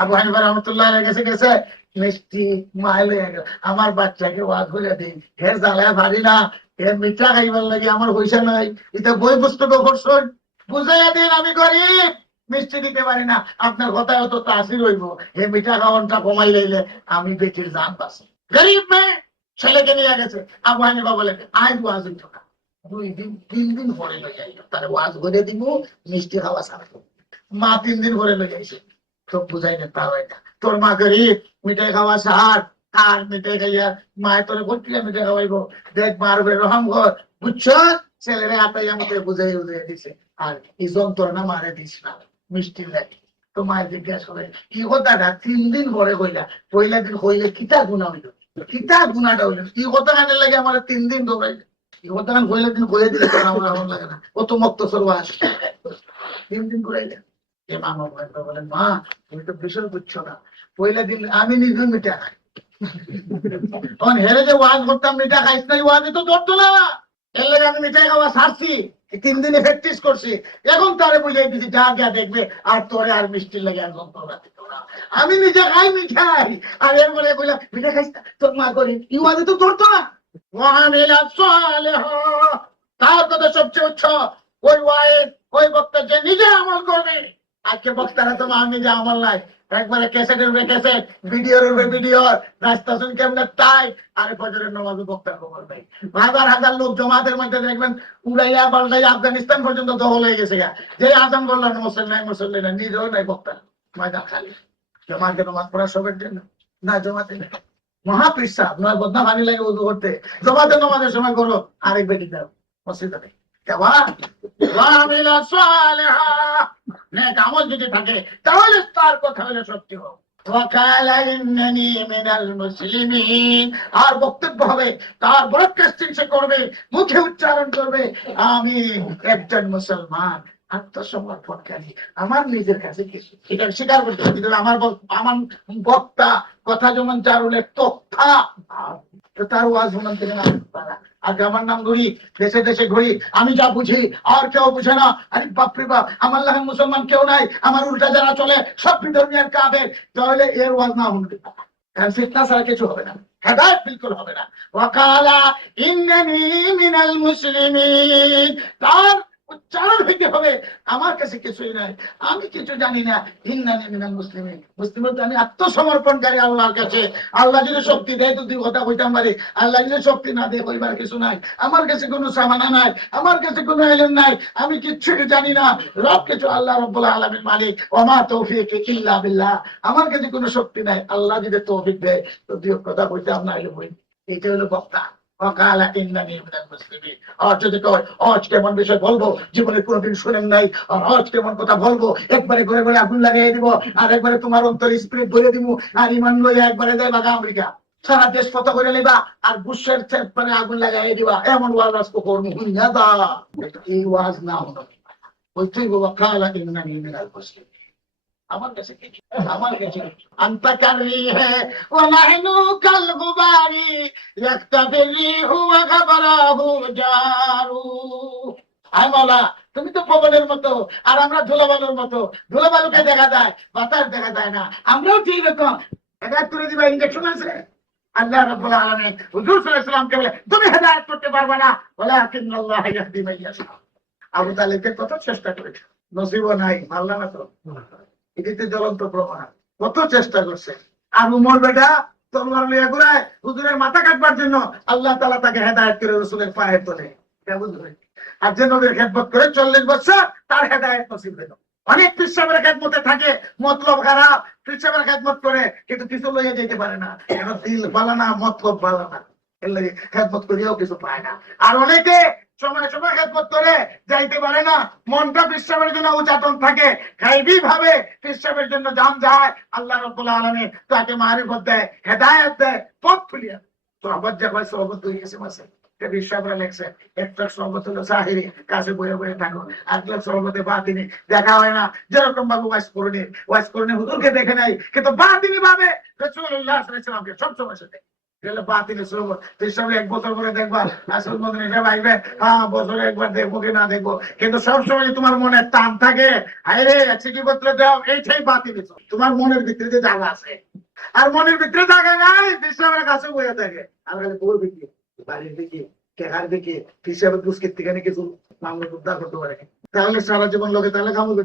আবু হানিফা রহমতুল্লাহ আলাইহি গেছে গেছে মিষ্টি মাইল হয়ে গেল। আমার বাচ্চাকে ওয়াজ করে দিই, হে জ্বালায় ভারি না, হে মিঠা খাইবার লাগে আমার পয়সা নাই, এটা বই পুস্তক করছেন, বুঝাইয়া দিন আমি গরিব, মিষ্টি দিতে পারি না, আপনার কথায় অত তাসির হইব, হে মিঠা খাওয়ানটা কমাই লইলে আমি বেটির জান পাচ্ছি। গরিব মেয়ে ছেলেকে নিয়ে গেছে। আবু হানিফা বলে আই ওয়াজ হইতো না, 2 দিন 3 দিন পরে লই যাই, তার ওয়াজ করে দিব, মিষ্টি খাওয়া ছাড়বো। মা 3 দিন পরে লই যাইছে, তো বুঝাই না তা হয় না, তোর মা গরিব, মিঠাই খাওয়া ছাড়, আর মিঠাই খাইয়া মায়ের তোরে ভর্তি মিঠাই খাওয়াইবো, দেখ মার উপরে রহম কর, বুঝছ? ছেলেরা আটাই আমাকে বুঝাই বুঝাই দিছে, আর এই যন্ত্রণা মারে দিস না, মিষ্টি লাগে। তো মায়ের জিজ্ঞাসা করে কি কথাটা 3 দিন পরে কইলা, পয়লা দিন কইলে কিতা গুণা হইল, কিতা গুণাটা হইল, কি কথা কানে লাগে আমার 3 দিন দৌড়াই, কি কথা কান কইলে দিন কইলে দিলে তোর আমার এমন লাগে না, কত মক্ত সর্বাস 3 দিন করাইলে। যে মা বলেন মা তুমি তো বিষয় বুঝছো না, পয়লা দিন আমি নিজে মিঠা খাই, তখন হেরে যে ওয়াজ করতাম মিঠা খাইস নাই, ওয়াজে তো ধরতো না, এর লাগে আমি মিঠাই খাওয়া ছাড়ছি, 3 দিনে প্র্যাকটিস করছি, এখন তারে বুঝাই দিছি যা যা দেখবে, আর তোরে আর মিষ্টির লাগে আর যন্ত্রণা দিত না, আমি নিজে খাই মিঠাই, আর এর বলে বললাম মিঠা খাইস না, তোর মা করি এই ওয়াজে তো ধরতো না। তার কথা সবচেয়ে উচ্চ ওই ওয়াইজ, ওই বক্তা যে নিজে আমল করবে। আজকে বক্তারা তো আমি নিজে আমল নাই, একবারে ক্যাসেটের উপরে ক্যাসেট, ভিডিওর উপরে ভিডিও, রাস্তা শুন কেমনে তাই, আর ফজরের নামাজে বক্তার খবর নেই। হাজার হাজার লোক জমাতের মধ্যে দেখবেন উড়াইয়া পাল্টাইয়া আফগানিস্তান পর্যন্ত দখল হয়ে গেছে, যে আজান বললো মুসল্লি নাই, নিজেও নাই বক্তা, ময়দান খালি। জমাতে নামাজ পড়া সবের জন্য না, জমাতে নেই, মহাপৃষ্ঠা নয় বদনা পানি লাগে উদু করতে, জমাতে নামাজের সময় করো, আরেক বেটি দাও মসজিদে নেই। আমল যদি থাকে তাহলে তার কথা হলে সত্যি হোক। আর বক্তব্য হবে, তার ব্রডকাস্টিং সে করবে, মুখে উচ্চারণ করবে আমি একজন মুসলমান আত্মসমর্পণকারী, আমার নিজের কাছে কিছু এটা স্বীকার করতে হবে, আমার আমার বক্তা কথা যেমন চারুলের তথ্যা, তার ওয়াজ শুনান থেকে না পারা। আগে আমার নাম ঘুরি, দেশে দেশে ঘুরি, আমি যা বুঝি আর কেউ বুঝে না, আরে বাপরে বাপ, আমার লাগে মুসলমান কেউ নাই, আমার উল্টা যারা চলে সব বিধর্মীয় কাদের, তাহলে এর ওয়াজ না শুনতে, কারণ ফিতনা ছাড়া কিছু হবে না, হেদায়েত বিলকুল হবে না। ওয়াকালা ইন্নানি মিনাল মুসলিমিন, তার উচ্চারণ হইতে হবে আমার কাছে কিছুই নাই, আমি কিছু জানি না, ইন্নানি মিনাল মুসলিমিন, মুসলিম বলতে আমি আত্মসমর্পণকারী আল্লাহর কাছে। আল্লাহ যদি শক্তি দেয় তো 2 কথা কইতাম পারি, আল্লাহ যদি শক্তি না দেয় কইবার কিছু নাই, আমার কাছে কোনো সামানা নাই, আমার কাছে কোনো ইলম নাই, আমি কিচ্ছু জানি না, সব কিছু আল্লাহ রাব্বুল আলামিন মালিক, ওমা তৌফিক ইল্লা বিল্লাহ, আমার কাছে কোনো শক্তি নাই, আল্লাহ যদি তৌফিক দেয় তো 2 কথা কইতাম না, এটা হলো বক্তা। কেমন বিষয় বলবো জীবনে কোনোদিন শুনেন নাই, আজ কেমন কথা বলবো, একবারে ঘরে ঘরে আগুন লাগিয়ে দিব, আর একবারে তোমার অন্তর স্পিরিট ভরে দিব, আর ইমান লইয়া একবারে যাই বাঘা আমেরিকা, সারা দেশ কত করে নিবা, আর বুশের মানে আগুন লাগাই দিবা, এমন ওয়াজ আজকে করবো এই ওয়াজ না হলো বলতেই বাবা কালা ইন্নানি মিনাল মুসলিমিন। আমার কাছে আমার কাছে আন্তকারি হ্যাঁ কাল গুবারি ইয়াক্তাফিরি হুয়া খাবারাহু জারু। আয় মাওলা তুমি তো পবনের মতো, আর আমরা ধুলাবালুর মতো, ধুলাবালুকে দেখা যায় বাতাস দেখা যায় না, আমরাও ঠিক রকম হেদায়েত করে দিবা, ইনজেকশন আছে। আল্লাহ রাব্বুল আলামিন হুজুর সাল্লাল্লাহু আলাইহি ওয়াসাল্লামকে বলে তুমি হেদায়েত করতে পারবে না, ওয়ালাকিন্নাল্লাহ ইয়াহদি মান ইয়াশা। আবু তালেবকে কত চেষ্টা করেছে, নসিবও নাই, আল্লাহ না তো, এটিতে জ্বলন্ত প্রমাণ, কত চেষ্টা করছে। আর উমর বেটা তলোয়ার লিয়ে ঘুরায় হুজুরের মাথা কাটবার জন্য, আল্লাহ তাআলা তাকে হেদায়েত করে রাসূলের পায়ের তলে, আর যে নবীর খেদমত করে 40 বছর তার হেদায়েত নসিব হলো। অনেক পীর খেদমতে থাকে, মতলব খারাপ, পীর খেদমত করে কিন্তু কিছু লইয়া যেতে পারে না, দিল ভালো না, মতলব ভালো না, এর লাগে খেদমত করিয়াও কিছু পায় না। আর অনেকে সময় সময় খেদমত করে যাইতে পারে না, মনটা পীর জন্য উচাটন থাকে, গায়বী ভাবে পীর জন্য জান যায়, আল্লাহ রাব্বুল আলামিন তাকে মারিফত দেয়, হেদায়েত দেয়, পথ খুলিয়া। তো আবার যা হয় সহবত হয়ে গেছে মাসে বিশ্বাবরা লেখছে, একটা সহবত হলো সাহিরি, কাছে বয়ে বয়ে থাকো, আরেকটা সহবতে বাতিনি, দেখা হয় না, যেরকম ভাবে ওয়াইস করণে হুজুরকে দেখে নাই, কিন্তু বাতিনি ভাবে রাসূলুল্লাহ সাল্লাল্লাহু আলাইহি ওয়াসাল্লামকে সবসময় সাথে। গেলে বাতিল শ্রম হিসাবে 1 বছর পরে দেখবা আসল মতন হিসাব আইবে, হ্যাঁ বছরে একবার দেখবো কি না দেখবো, কিন্তু সবসময় তোমার মনে টান থাকে আরে চিঠিপত্র দাও, এইটাই বাতিল। তোমার মনের ভিতরে যে জায়গা আছে, আর মনের ভিতরে জায়গা নাই বিশ্রামের কাছে বয়ে থাকে, আর খালি বউর দিকে বাড়ির দিকে টেকার দিকে হিসাবে দুষ্কৃত থেকে কিছু মামলা উদ্ধার করতে পারে, তাহলে সারা জীবন লোকে তাহলে কামড়